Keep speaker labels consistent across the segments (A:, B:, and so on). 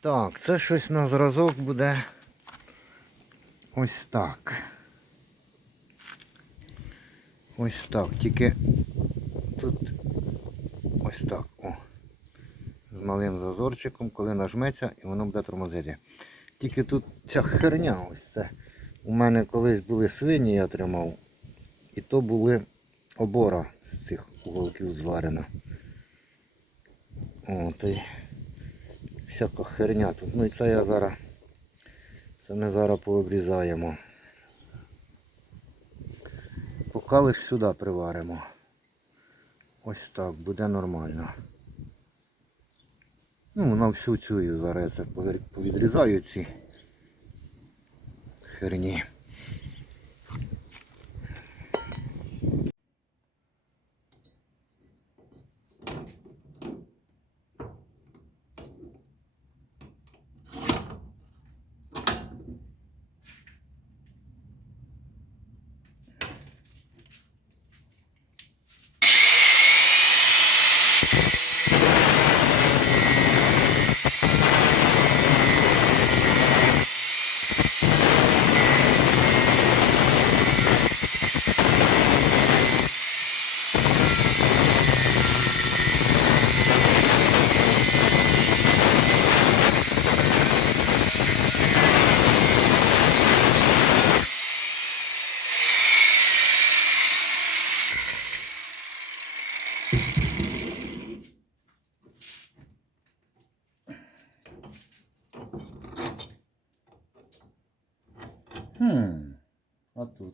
A: Так, це щось на зразок буде ось так. Ось так. Тільки тут ось так. О. З малим зазорчиком, коли нажметься і воно буде тормозити. Тільки тут ця херня ось це. У мене колись були свині, я тримав. І то були обора з цих уголків зварена. О, то й всяка херня тут. Ну і це я зараз. Це ми зараз пообрізаємо. Поки лиш сюди приваримо. Ось так, буде нормально. Ну, на всю цю зараз повідрізаю ці херні.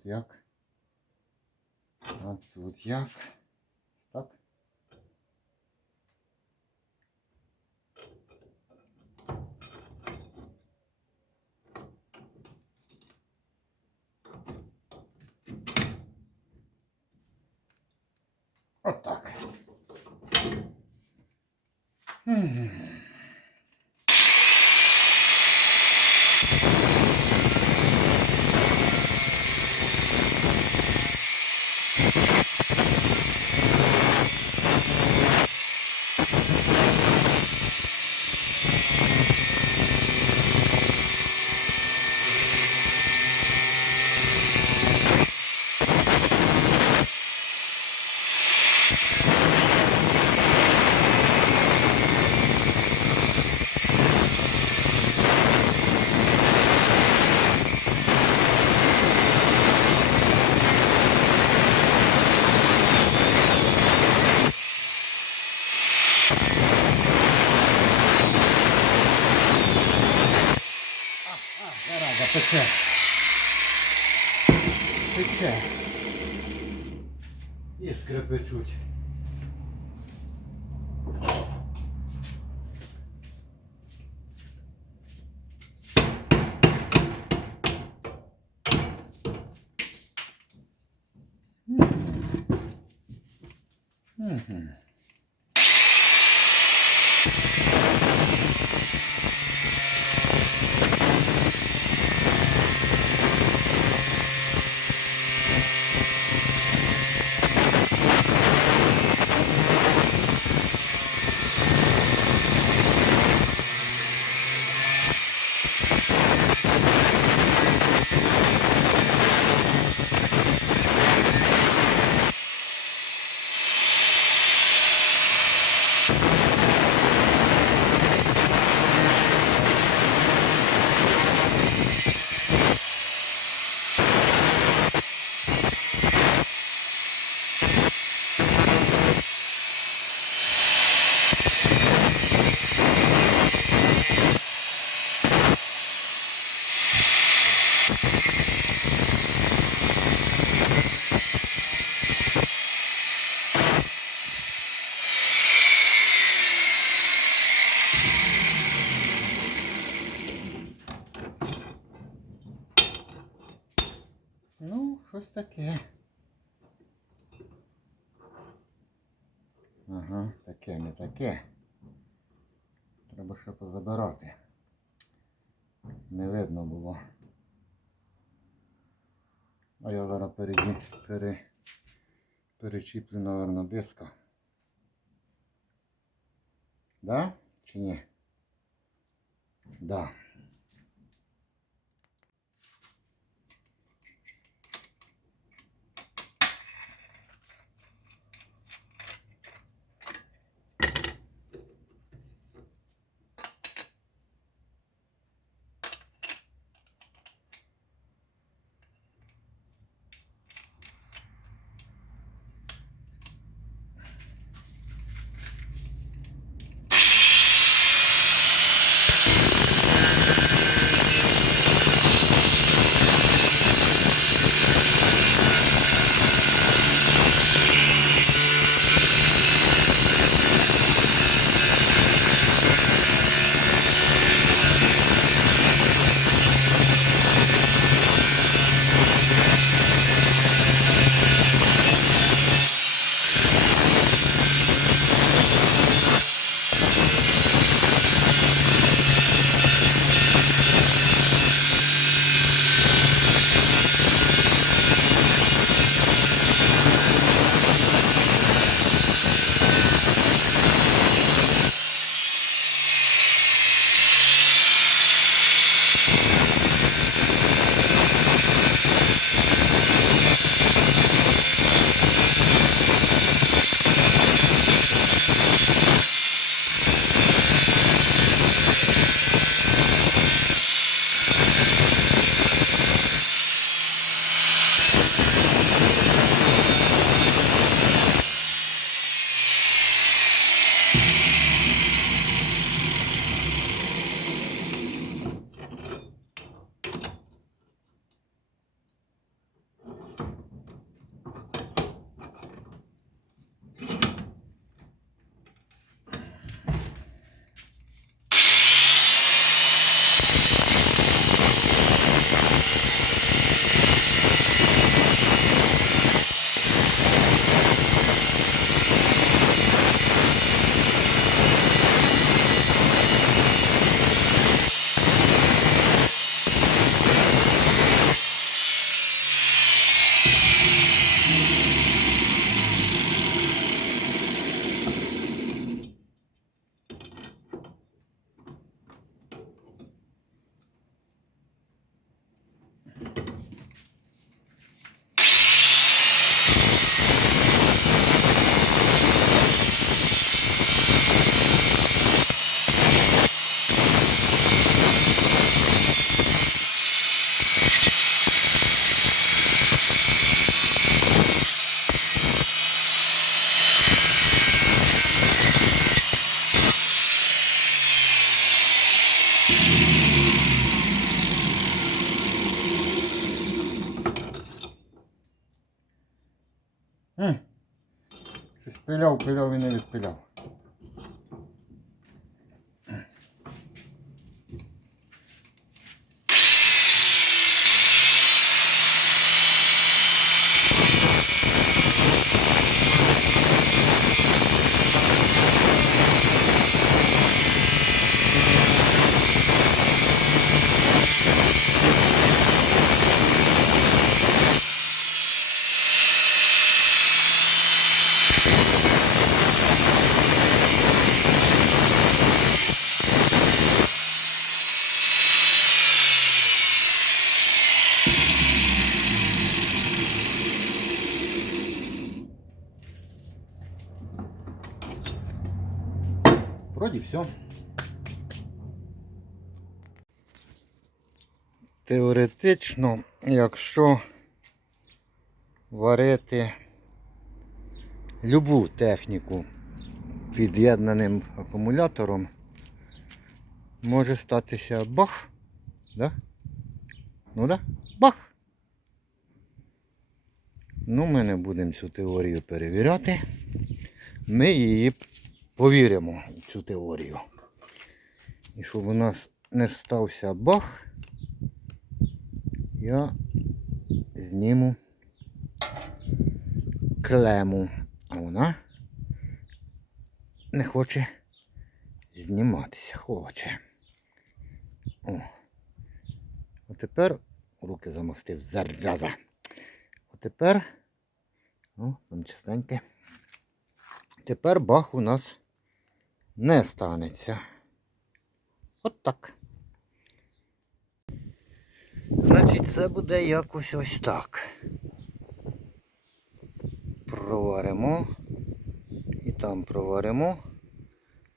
A: Тут як? А тут як? Так? Отак. Хм. Зараза, пече. Пече. Іскри you перечіплю, мабуть, диска. Да? Чи ні? Да. pelado viene despelado. Теоретично, якщо варити любу техніку під'єднаним акумулятором, може статися бах. Да? Ну да? Бах! Ну, ми не будемо цю теорію перевіряти. Ми її повіримо цю теорію. І щоб у нас не стався бах, я зніму клему. А вона не хоче зніматися. Хоче. О. А руки замостив зараза. А тепер, ну, там чистеньке. Тепер бах у нас не станеться. От так. Значить, це буде якось ось так. Проваримо. І там проваримо.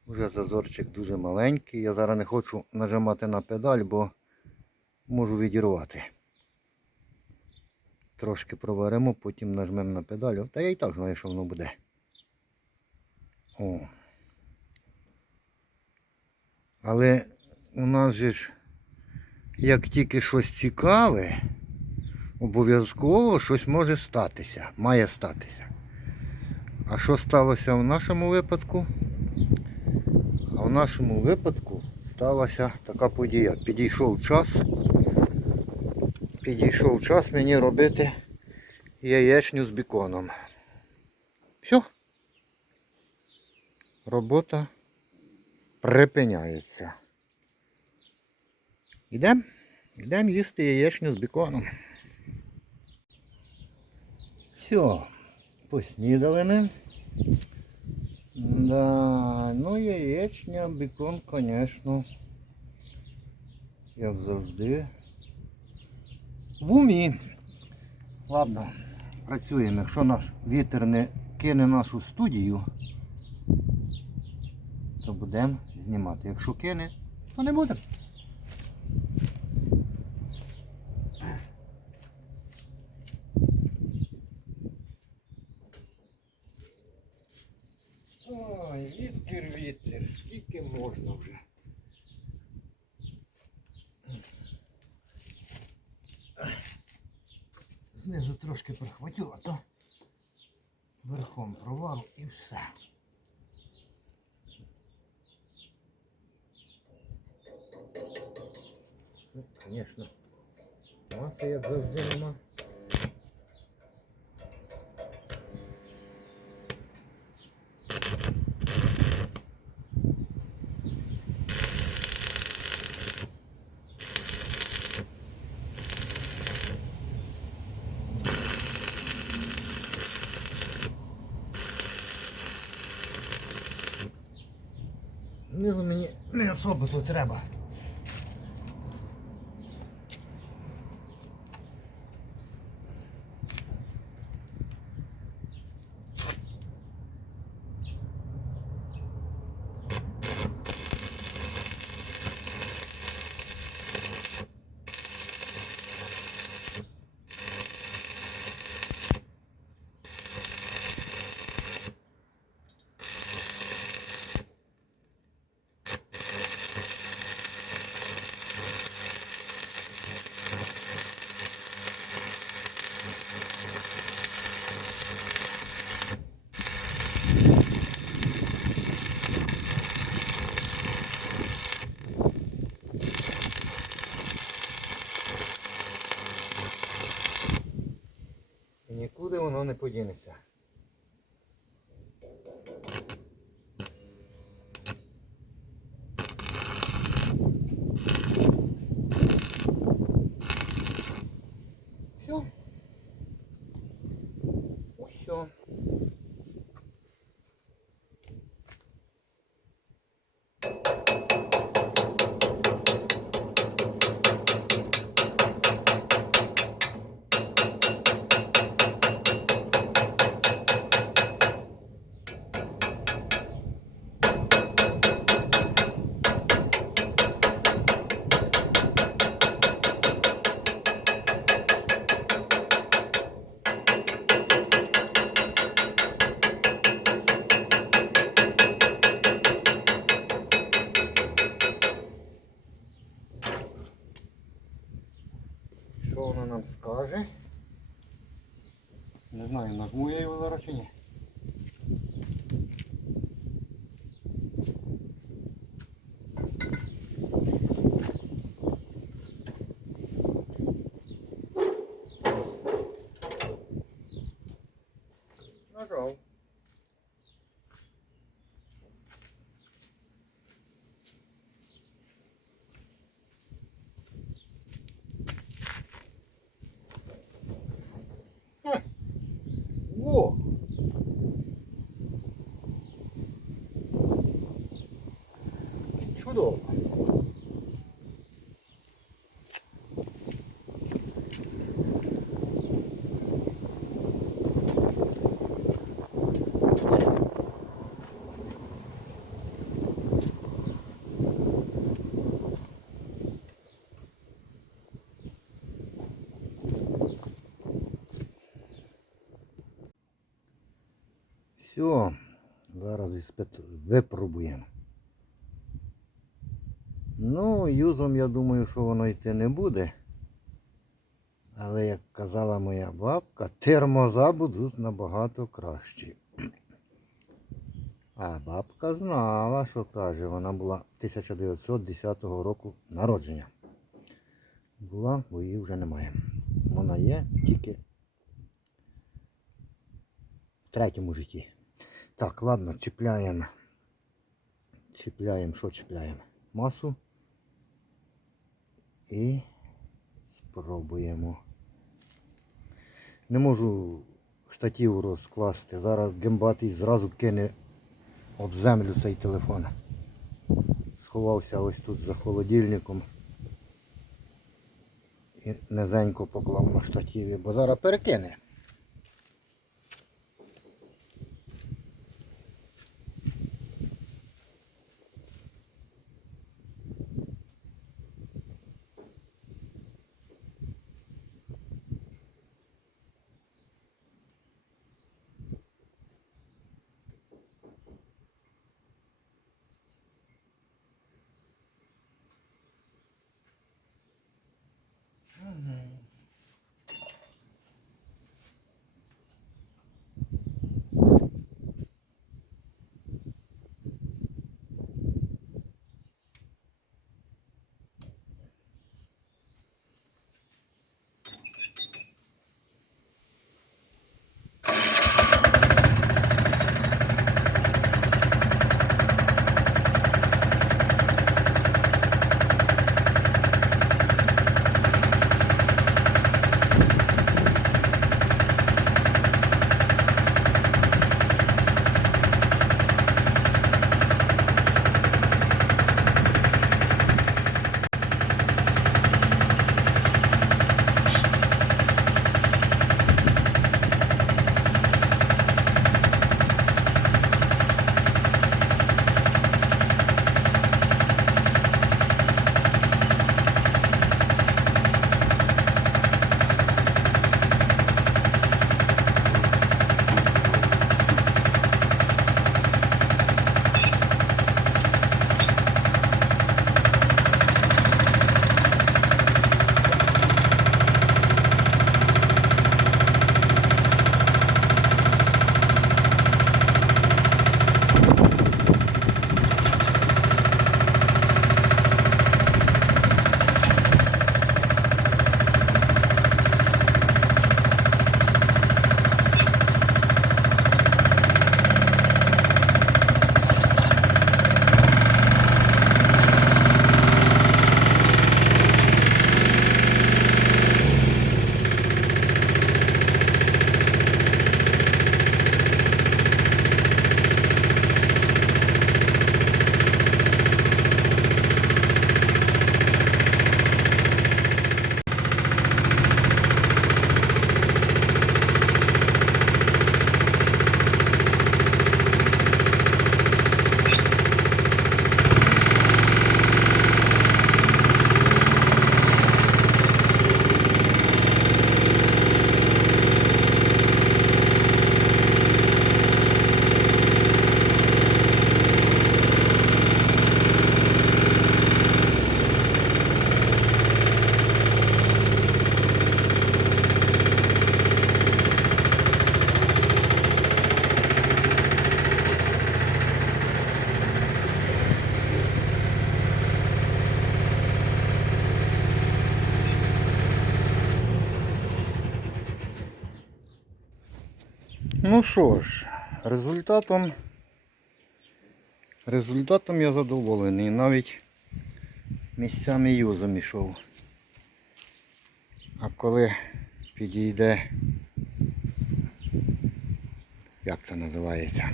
A: Вже зазорчик дуже маленький. Я зараз не хочу нажимати на педаль, бо можу відірвати. Трошки проваримо, потім нажмемо на педаль. Та я і так знаю, що воно буде. О. Але у нас же ж, як тільки щось цікаве, обов'язково щось може статися, має статися. А що сталося в нашому випадку? А в нашому випадку сталася така подія. Підійшов час, підійшов час мені робити яєчню з біконом. Все. Робота припиняється. Ідемо? Йдемо їсти яєчню з біконом. Все, поснідали ми. Да, ну яєчня, бікон, звісно, як завжди. В умі. Ладно, працюємо. Якщо наш вітер не кине нашу студію, то будемо знімати. Якщо кине, то не будемо. Ой, вітер, вітер, скільки можна вже. Знизу трошки прихватю, а то верхом провалу і все. Ну, звісно, маси як завжди нема. Знизу мені не особо тут треба. І нікуди воно не подінеться. Все. Все. Що вона нам скаже? Не знаю, нажму я його зараз чи ні. чудово. Все, зараз випробуємо. Ну, юзом я думаю, що воно йти не буде. Але як казала моя бабка, термоза будуть набагато кращі. А бабка знала, що каже, вона була 1910 року народження. Була, бо її вже немає. Вона є тільки в третьому житті. Так, ладно, чіпляємо. Чіпляємо, що чіпляємо? Масу. І спробуємо. Не можу штатів розкласти. Зараз гембатий зразу кине об землю цей телефон. Сховався ось тут за холодильником. І низенько поклав на штативі, бо зараз перекине. Ну що ж, результатом, результатом я задоволений. Навіть місцями юзом ішов. А коли підійде, як це називається?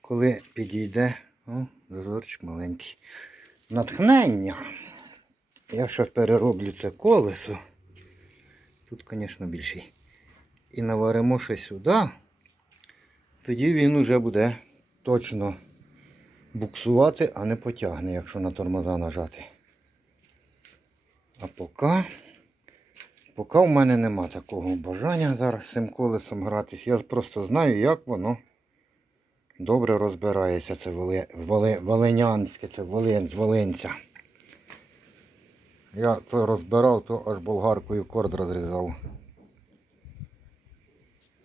A: Коли підійде, о, зазорчик маленький. Натхнення. Я ще перероблю це колесо. Тут, звісно, більший. І наваримо ще сюди. Тоді він уже буде точно буксувати, а не потягне, якщо на тормоза нажати. А поки, поки в мене нема такого бажання зараз цим колесом гратись. Я просто знаю, як воно добре розбирається. Це воле, воле, волинянське, це волин, з волинця. Я то розбирав, то аж болгаркою корд розрізав.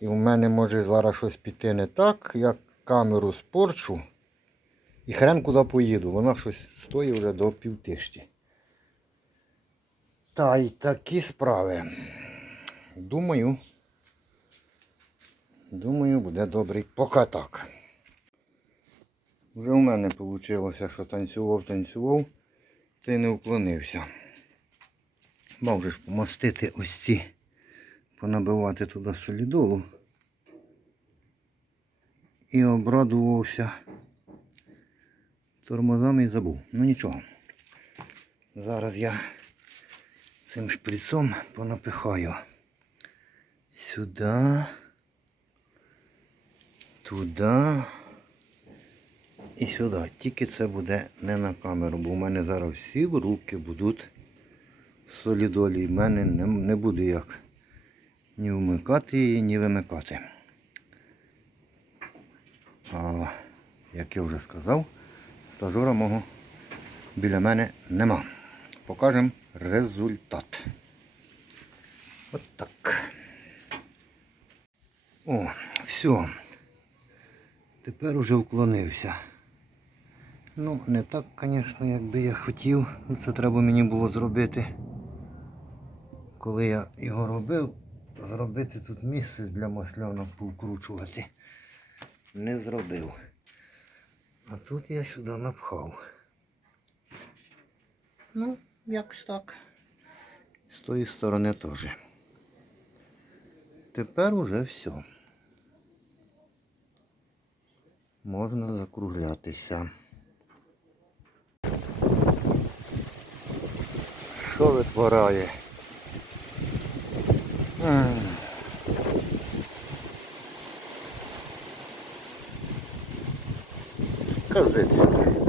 A: І в мене може зараз щось піти не так, як камеру спорчу. І хрен куди поїду. Вона щось стоїть вже до півтишті. Та й такі справи. Думаю. Думаю, буде добрий поки так. Вже у мене вийшло, що танцював, танцював, та й не уклонився. Мав же помастити ось ці, понабивати туди солідолу. І обрадувався тормозами і забув. Ну нічого. Зараз я цим шприцом понапихаю. Сюди. Туди. І сюди. Тільки це буде не на камеру, бо в мене зараз всі руки будуть солідолі. В мене не, не буде як ні вмикати її, ні вимикати. А, як я вже сказав, стажора мого біля мене нема. Покажемо результат. От так. О, все. Тепер уже вклонився. Ну, не так, звісно, як би я хотів. Це треба мені було зробити. Коли я його робив, зробити тут місце для маслянок повкручувати. Не зробив. А тут я сюди напхав. Ну, якось так. З тої сторони теж. Тепер уже все. Можна закруглятися. Що витворяє? Ах. Сказиться.